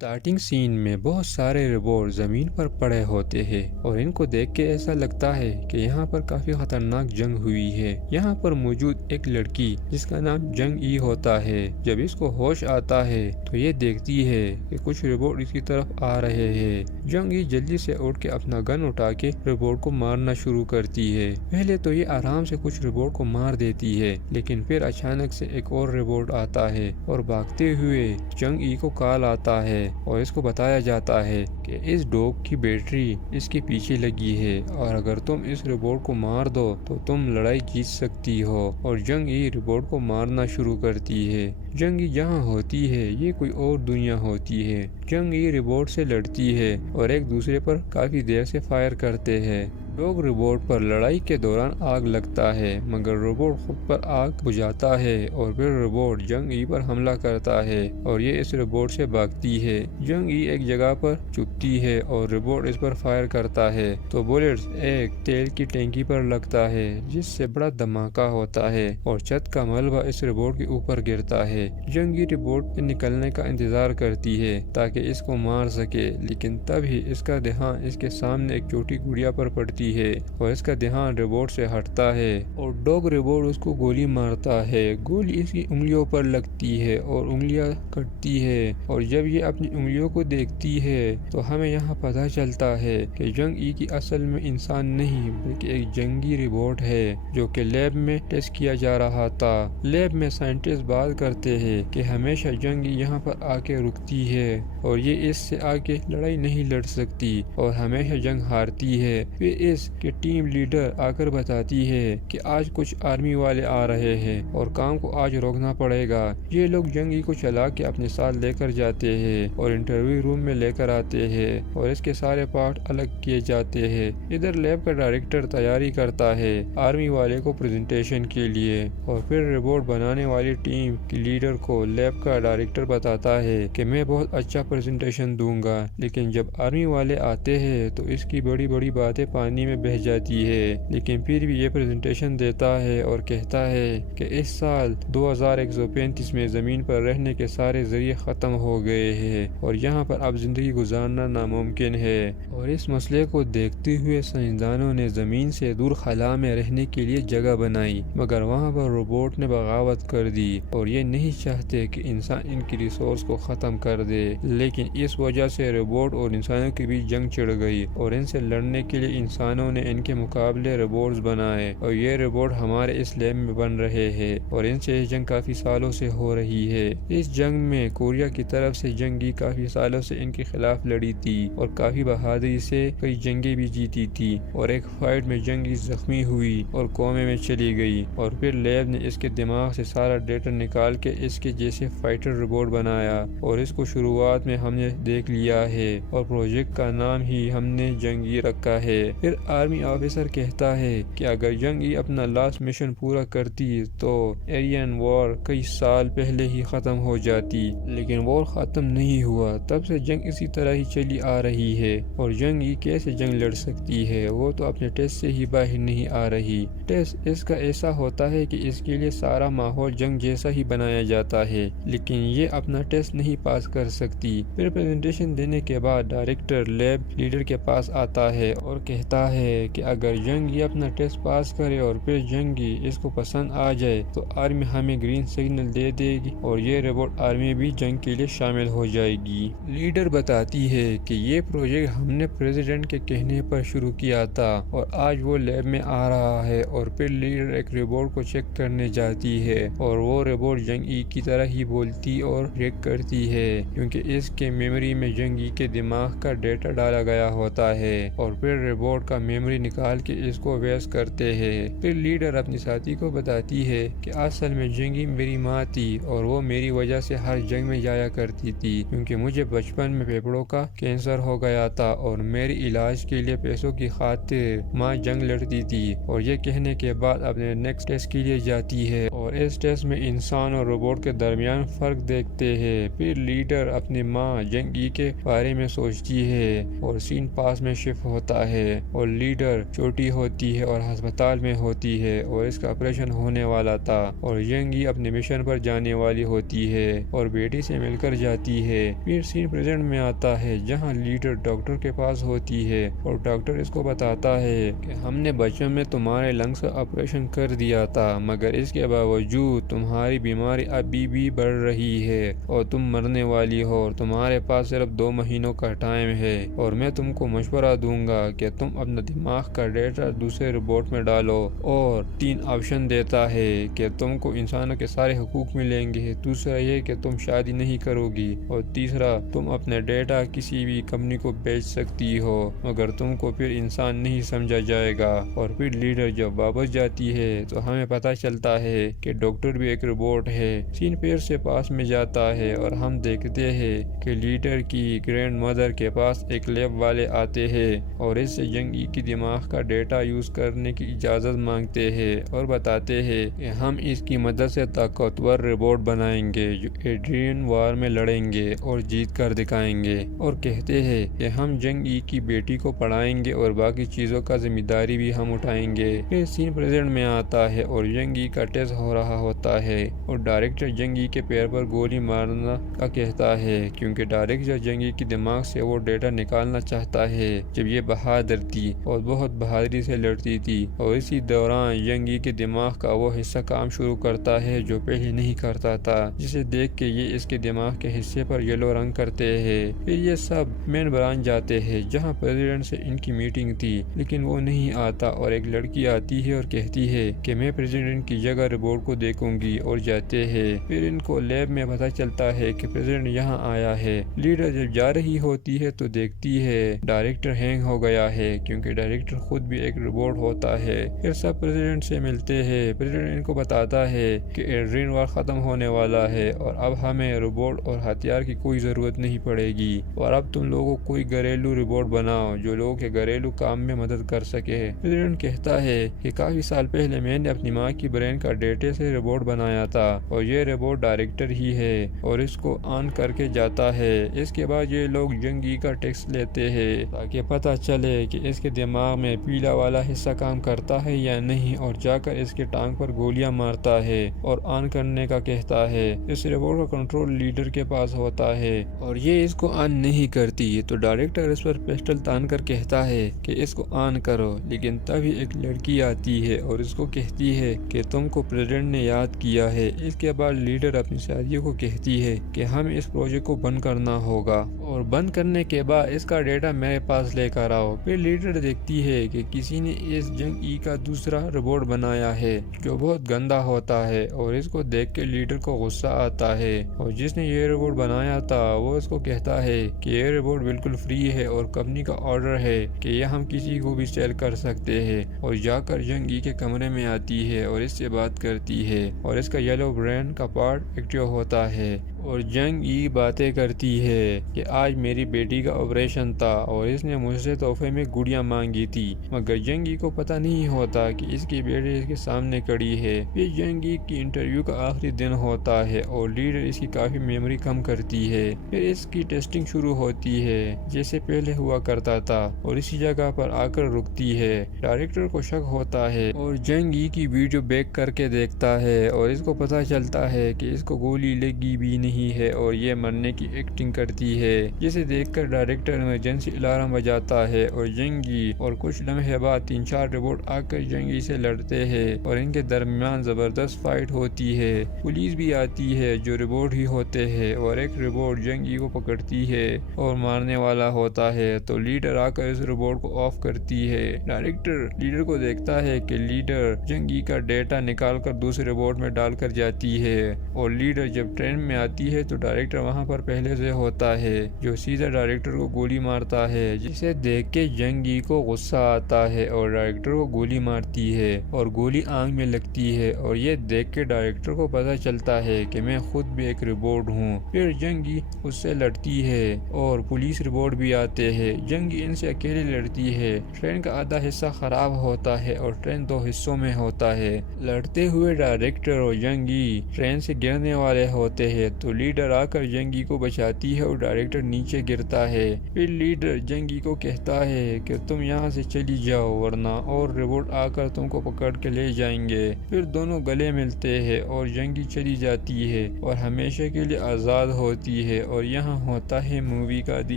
Starting سین میں بہت سارے روبوٹ زمین پر پڑے ہوتے ہیں اور ان کو دیکھ کے ایسا لگتا ہے کہ یہاں پر کافی خطرناک جنگ ہوئی ہے۔ یہاں پر موجود ایک لڑکی جس کا نام جنگ ای ہوتا ہے، جب اس کو ہوش آتا ہے تو یہ دیکھتی ہے کہ کچھ روبوٹ اس کی طرف آ رہے ہیں۔ جنگ ای جلدی سے اٹھ کے اپنا گن اٹھا کے روبوٹ کو مارنا شروع کرتی ہے۔ پہلے تو یہ آرام سے کچھ روبوٹ کو مار دیتی ہے، لیکن پھر اچانک سے ایک اور روبوٹ آتا ہے اور بھاگتے ہوئے جنگ ای کو کال آتا ہے اور اس کو بتایا جاتا ہے کہ اس ڈوگ کی بیٹری اس کے پیچھے لگی ہے اور اگر تم اس روبوٹ کو مار دو تو تم لڑائی جیت سکتی ہو، اور جنگ ای روبوٹ کو مارنا شروع کرتی ہے۔ جنگ ای جہاں ہوتی ہے یہ کوئی اور دنیا ہوتی ہے۔ جنگ ای روبوٹ سے لڑتی ہے اور ایک دوسرے پر کافی دیر سے فائر کرتے ہیں۔ ڈوگ روبوٹ پر لڑائی کے دوران آگ لگتا ہے، مگر روبوٹ خود پر آگ بجھاتا ہے اور پھر روبوٹ جنگ ای پر حملہ کرتا ہے اور یہ اس روبوٹ سے بھاگتی ہے۔ جنگ ای ایک جگہ پر چھپتی ہے اور روبوٹ اس پر فائر کرتا ہے تو بلٹس ایک تیل کی ٹینکی پر لگتا ہے، جس سے بڑا دھماکہ ہوتا ہے اور چھت کا ملبہ اس روبوٹ کے اوپر گرتا ہے۔ جنگ ای روبوٹ کے نکلنے کا انتظار کرتی ہے تاکہ اس کو مار سکے، لیکن تب ہی اس کا دھیان اس کے سامنے ایک چھوٹی گڑیا پر پڑتی ہے اور اس کا دھیان روبوٹ سے ہٹتا ہے اور ڈوگ روبوٹ اس کو گولی مارتا ہے۔ گولی اس کی انگلیوں پر لگتی ہے اور انگلیاں کٹتی ہے، اور جب یہ اپنی انگلیوں کو دیکھتی ہے تو ہمیں یہاں پتہ چلتا ہے کہ جنگ ای کی اصل میں انسان نہیں بلکہ ایک جنگی روبوٹ ہے جو کہ لیب میں ٹیسٹ کیا جا رہا تھا۔ لیب میں سائنٹسٹ بات کرتے ہیں کہ ہمیشہ جنگ ای یہاں پر آ کے رکتی ہے اور یہ اس سے آگے لڑائی نہیں لڑ سکتی اور ہمیشہ جنگ ہارتی ہے۔ پھر اس کے ٹیم لیڈر آ کر بتاتی ہے کہ آج کچھ آرمی والے آ رہے ہیں اور کام کو آج روکنا پڑے گا۔ یہ لوگ جنگ ای کو چلا کے اپنے ساتھ لے کر جاتے ہیں اور انٹرویو روم میں لے کر آتے ہیں اور اس کے سارے پارٹ الگ کیے جاتے ہیں۔ ادھر لیب کا ڈائریکٹر تیاری کرتا ہے آرمی والے کو پریزنٹیشن کے لیے، اور پھر روبوٹ بنانے والی ٹیم کی لیڈر کو لیب کا ڈائریکٹر بتاتا ہے کہ میں بہت اچھا پریزنٹیشن دوں گا، لیکن جب آرمی والے آتے ہیں تو اس کی بڑی بڑی باتیں پانی میں بہہ جاتی ہے، لیکن پھر بھی یہ پریزنٹیشن دیتا ہے اور کہتا ہے کہ اس سال 2135 میں زمین پر رہنے کے سارے ذریعے ختم ہو گئے ہیں اور یہاں پر اب زندگی گزارنا ناممکن ہے، اور اس مسئلے کو دیکھتے ہوئے سائنسدانوں نے زمین سے دور خلا میں رہنے کے لیے جگہ بنائی، مگر وہاں پر روبوٹ نے بغاوت کر دی اور یہ نہیں چاہتے کہ انسان ان کی ریسورس کو ختم کر دے، لیکن اس وجہ سے روبوٹ اور انسانوں کے بیچ جنگ چھڑ گئی اور ان سے لڑنے کے لیے انسانوں نے ان کے مقابلے روبوٹس بنائے، اور یہ روبوٹ ہمارے اس لیب میں بن رہے ہیں اور ان سے جنگ کافی سالوں سے ہو رہی ہے۔ اس جنگ میں کوریا کی طرف سے جنگی کافی سالوں سے ان کے خلاف لڑی تھی اور کافی بہادری سے کئی جنگیں بھی جیتی تھی، اور ایک فائٹ میں جنگی زخمی ہوئی اور کومے میں چلی گئی، اور پھر لیب نے اس کے دماغ سے سارا ڈیٹا نکال کے اس کے جیسے فائٹر روبوٹ بنایا، اور اس کو شروعات میں ہم نے دیکھ لیا ہے اور پروجیکٹ کا نام ہی ہم نے جنگ ای رکھا ہے۔ پھر آرمی آفیسر کہتا ہے کہ اگر جنگ ای اپنا لاسٹ مشن پورا کرتی تو ایرین وار کئی سال پہلے ہی ختم ہو جاتی، لیکن وار ختم نہیں ہوا، تب سے جنگ اسی طرح ہی چلی آ رہی ہے، اور جنگ ای کیسے جنگ لڑ سکتی ہے؟ وہ تو اپنے ٹیسٹ سے ہی باہر نہیں آ رہی۔ ٹیسٹ اس کا ایسا ہوتا ہے کہ اس کے لیے سارا ماحول جنگ جیسا ہی بنایا جاتا ہے، لیکن یہ اپنا ٹیسٹ نہیں پاس کر سکتی۔ پھر پریزنٹیشن دینے کے بعد ڈائریکٹر لیب لیڈر کے پاس آتا ہے اور کہتا ہے کہ اگر جنگ ای اپنا ٹیسٹ پاس کرے اور پھر جنگ ای اس کو پسند آ جائے تو آرمی ہمیں گرین سگنل دے دے گی اور یہ روبوٹ آرمی بھی جنگ کے لیے شامل ہو جائے گی۔ لیڈر بتاتی ہے کہ یہ پروجیکٹ ہم نے پریزیڈنٹ کے کہنے پر شروع کیا تھا اور آج وہ لیب میں آ رہا ہے، اور پھر لیڈر ایک روبوٹ کو چیک کرنے جاتی ہے اور وہ روبوٹ جنگ ای کی طرح ہی بولتی اور ریئیکٹ کرتی ہے کیونکہ اس کے میموری میں جنگ ای کے دماغ کا ڈیٹا ڈالا گیا ہوتا ہے، اور پھر روبوٹ کا میموری نکال کے اس کو ویسٹ کرتے ہیں۔ پھر لیڈر اپنی ساتھی کو بتاتی ہے کہ اصل میں جنگ ای میری ماں تھی اور وہ میری وجہ سے ہر جنگ میں جایا کرتی تھی کیونکہ مجھے بچپن میں پھیپھڑوں کا کینسر ہو گیا تھا اور میری علاج کے لیے پیسوں کی خاطر ماں جنگ لڑتی تھی، اور یہ کہنے کے بعد اپنے نیکسٹ ٹیسٹ کے لیے جاتی ہے اور اس ٹیسٹ میں انسان اور روبوٹ کے درمیان فرق دیکھتے ہیں۔ پھر لیڈر اپنی ماں جنگ ای کے بارے میں سوچتی ہے اور سین پاس میں شفٹ ہوتا ہے اور لیڈر چھوٹی ہوتی ہے اور ہسپتال میں ہوتی ہے اور اس کا آپریشن ہونے والا تھا اور جنگ ای اپنے مشن پر جانے والی ہوتی ہے اور بیٹی سے مل کر جاتی ہے۔ پھر سین پریزنٹ میں آتا ہے جہاں لیڈر ڈاکٹر کے پاس ہوتی ہے اور ڈاکٹر اس کو بتاتا ہے کہ ہم نے بچپن میں تمہارے لنگس کا آپریشن کر دیا تھا مگر اس کے باوجود تمہاری بیماری ابھی بھی بڑھ رہی ہے اور تم مرنے والی ہو اور تمہارے پاس صرف 2 مہینوں کا ٹائم ہے اور میں تم کو مشورہ دوں گا کہ تم اپنا دماغ کا ڈیٹا دوسرے روبوٹ میں ڈالو اور 3 آپشن دیتا ہے کہ تم کو انسانوں کے سارے حقوق ملیں گے، دوسرا یہ کہ تم شادی نہیں کرو گی اور تیسرا تم اپنا ڈیٹا کسی بھی کمپنی کو بیچ سکتی ہو مگر تم کو پھر انسان نہیں سمجھا جائے گا۔ اور پھر لیڈر جب واپس جاتی ہے تو ہمیں پتہ چلتا ہے کہ ڈاکٹر بھی ایک روبوٹ ہے۔ سین پیر سے پاس میں جاتا ہے اور ہم دیکھتے ہیں کہ لیڈر کی گرینڈ مدر کے پاس ایک لیب والے آتے ہیں اور اس سے جنگ ای کی دماغ کا ڈیٹا یوز کرنے کی اجازت مانگتے ہیں اور بتاتے ہیں کہ ہم اس کی مدد سے طاقتور روبوٹ بنائیں گے جو ایڈرین وار میں لڑیں گے اور جیت کر دکھائیں گے اور کہتے ہیں کہ ہم جنگ ای کی بیٹی کو پڑھائیں گے اور باقی چیزوں کا ذمہ داری بھی ہم اٹھائیں گے۔ پھر سین پریزنٹ میں آتا ہے اور جنگ ای کا ٹیسٹ ہو رہا ہوتا ہے اور ڈائریکٹر جنگ ای کے پیر پر گولی مارنا کا کہتا ہے کیونکہ ڈائریکٹر جنگ ای کی دماغ سے وہ ڈیٹا نکالنا چاہتا ہے جب یہ بہادر تھی اور بہت بہادری سے لڑتی تھی اور اسی دوران جنگ ای کے دماغ کا وہ حصہ کام شروع کرتا ہے جو پہلے نہیں کرتا تھا جسے دیکھ کے یہ اس کے دماغ کے حصے پر یلو رنگ کرتے ہیں۔ پھر یہ سب مین برانچ جاتے ہیں جہاں پریزیڈنٹ سے ان کی میٹنگ تھی لیکن وہ نہیں آتا اور ایک لڑکی آتی ہے اور کہتی ہے کہ میں پریزیڈنٹ کی جگہ رپورٹ کو دیکھوں گی اور جاتے ہیں۔ پھر ان کو لیب میں پتہ چلتا ہے کہ پریزیڈنٹ یہاں آیا ہے۔ لیڈر جب جا رہی ہوتی ہے تو دیکھتی ہے ڈائریکٹر ہینگ ہو گیا ہے کیونکہ ڈائریکٹر خود بھی ایک روبوٹ ہوتا ہے۔ پھر سب پریزیڈنٹ سے ملتے ہیں۔ پریزیڈنٹ ان کو بتاتا ہے کہ ایڈرین وار ختم ہونے والا ہے اور اب ہمیں روبوٹ اور ہتھیار کی کوئی ضرورت نہیں پڑے گی اور اب تم لوگوں کوئی گھریلو روبوٹ بناؤ جو لوگوں کے گھریلو کام میں مدد کر سکے۔ پریزیڈنٹ کہتا ہے کہ کافی سال پہلے میں نے اپنی ماں کی برین کا ڈیٹے سے روبوٹ بنایا تھا اور یہ روبوٹ ڈائریکٹر ہی ہے اور اس کو آن کر کے جاتا ہے۔ اس کے بعد یہ لوگ جنگ ای کا ٹیسٹ لیتے ہیں تاکہ پتہ چلے کہ اس کے دماغ میں پیلا والا حصہ کام کرتا ہے یا نہیں اور جا کر اس کے ٹانگ پر گولیاں مارتا ہے اور آن کرنے کا کہتا ہے۔ اس روبوٹ کا کنٹرول لیڈر کے پاس ہوتا ہے اور یہ اس کو آن نہیں کرتی تو ڈائریکٹر اس پر پسٹل تان کر کہتا ہے کہ اس کو آن کرو لیکن تبھی ایک لڑکی آتی ہے اور اس کو کہتی ہے کہ تم کو پریزیڈنٹ نے یاد کیا ہے۔ اس کے بعد لیڈر اپنی ساتھیوں کو کہتی ہے کہ ہمیں اس پروجیکٹ کو بند کرنا ہوگا اور بند کرنے کے بعد اس کا ڈیٹا میرے پاس لے کر آؤ۔ پھر لیڈر دیکھتی ہے کہ کسی نے اس جنگ ای کا دوسرا روبوٹ بنایا ہے جو بہت گندا ہوتا ہے اور اس کو دیکھ کے لیڈر کو غصہ آتا ہے اور جس نے یہ روبوٹ بنایا تھا وہ اس کو کہتا ہے کہ یہ روبوٹ بالکل فری ہے اور کمپنی کا آرڈر ہے کہ یہ ہم کسی کو بھی سیل کر سکتے ہیں اور جا کر جنگ ای کے کمرے میں آتی ہے اور اس سے بات کرتی ہے اور اس کا یلو برین کا پارٹ ایکٹیو ہوتا ہے اور جنگ ای باتیں کرتی ہے کہ آج میری بیٹی کا آپریشن تھا اور اس نے مجھ سے تحفے میں گڑیاں مانگی تھی مگر جنگ ای کو پتہ نہیں ہوتا کہ اس کی بیٹی اس کے سامنے کھڑی ہے۔ پھر جنگ ای کی انٹرویو کا آخری دن ہوتا ہے اور لیڈر اس کی کافی میموری کم کرتی ہے۔ پھر اس کی ٹیسٹنگ شروع ہوتی ہے جیسے پہلے ہوا کرتا تھا اور اسی جگہ پر آ کر رکتی ہے۔ ڈائریکٹر کو شک ہوتا ہے اور جنگ ای کی ویڈیو بیک کر کے دیکھتا ہے اور اس کو پتہ چلتا ہے کہ اس کو گولی لگی بھی نہیں ہے اور یہ مرنے کی ایکٹنگ کرتی ہے جسے دیکھ کر ڈائریکٹر ایمرجنسی الارم بجاتا ہے اور جنگ ای اور کچھ لمحے بعد 3-4 روبوٹ آ کر جنگ ای سے لڑتے ہیں اور ان کے درمیان زبردست فائٹ ہوتی ہے۔ پولیس بھی آتی ہے جو روبوٹ ہی ہوتے ہیں اور ایک روبوٹ جنگ ای کو پکڑتی ہے اور مارنے والا ہوتا ہے تو لیڈر آ کر اس روبوٹ کو آف کرتی ہے۔ ڈائریکٹر لیڈر کو دیکھتا ہے کہ لیڈر جنگ ای کا ڈیٹا نکال کر دوسرے روبوٹ میں ڈال کر جاتی ہے اور لیڈر جب ٹرین میں آتی ہوتی ہے تو ڈائریکٹر وہاں پر پہلے سے ہوتا ہے جو سیدھا ڈائریکٹر کو گولی مارتا ہے، جسے دیکھ کے جنگ ای کو غصہ آتا ہے اور ڈائریکٹر کو گولی مارتی ہے اور گولی آنکھ میں لگتی ہے اور یہ دیکھ کے ڈائریکٹر کو پتہ چلتا ہے کہ میں خود بھی ایک روبوٹ ہوں۔ پھر جنگ ای اس سے لڑتی ہے اور پولیس روبوٹ بھی آتے ہیں۔ جنگ ای ان سے اکیلے لڑتی ہے۔ ٹرین کا آدھا حصہ خراب ہوتا ہے اور ٹرین 2 حصوں میں ہوتا ہے۔ لڑتے ہوئے ڈائریکٹر اور جنگ ای ٹرین سے گرنے والے ہوتے ہیں تو لیڈر آ کر جنگ ای کو بچاتی ہے اور ڈائریکٹر نیچے گرتا ہے۔ پھر لیڈر جنگ ای کو کہتا ہے کہ تم یہاں سے چلی جاؤ ورنہ اور روبوٹ آ کر تم کو پکڑ کے لے جائیں گے۔ پھر دونوں گلے ملتے ہیں اور جنگ ای چلی جاتی ہے اور ہمیشہ کے لیے آزاد ہوتی ہے، اور یہاں ہوتا ہے مووی کا دی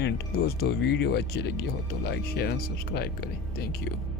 اینڈ۔ دوستو ویڈیو اچھی لگی ہو تو لائک، شیئر اور سبسکرائب کریں۔ Thank you.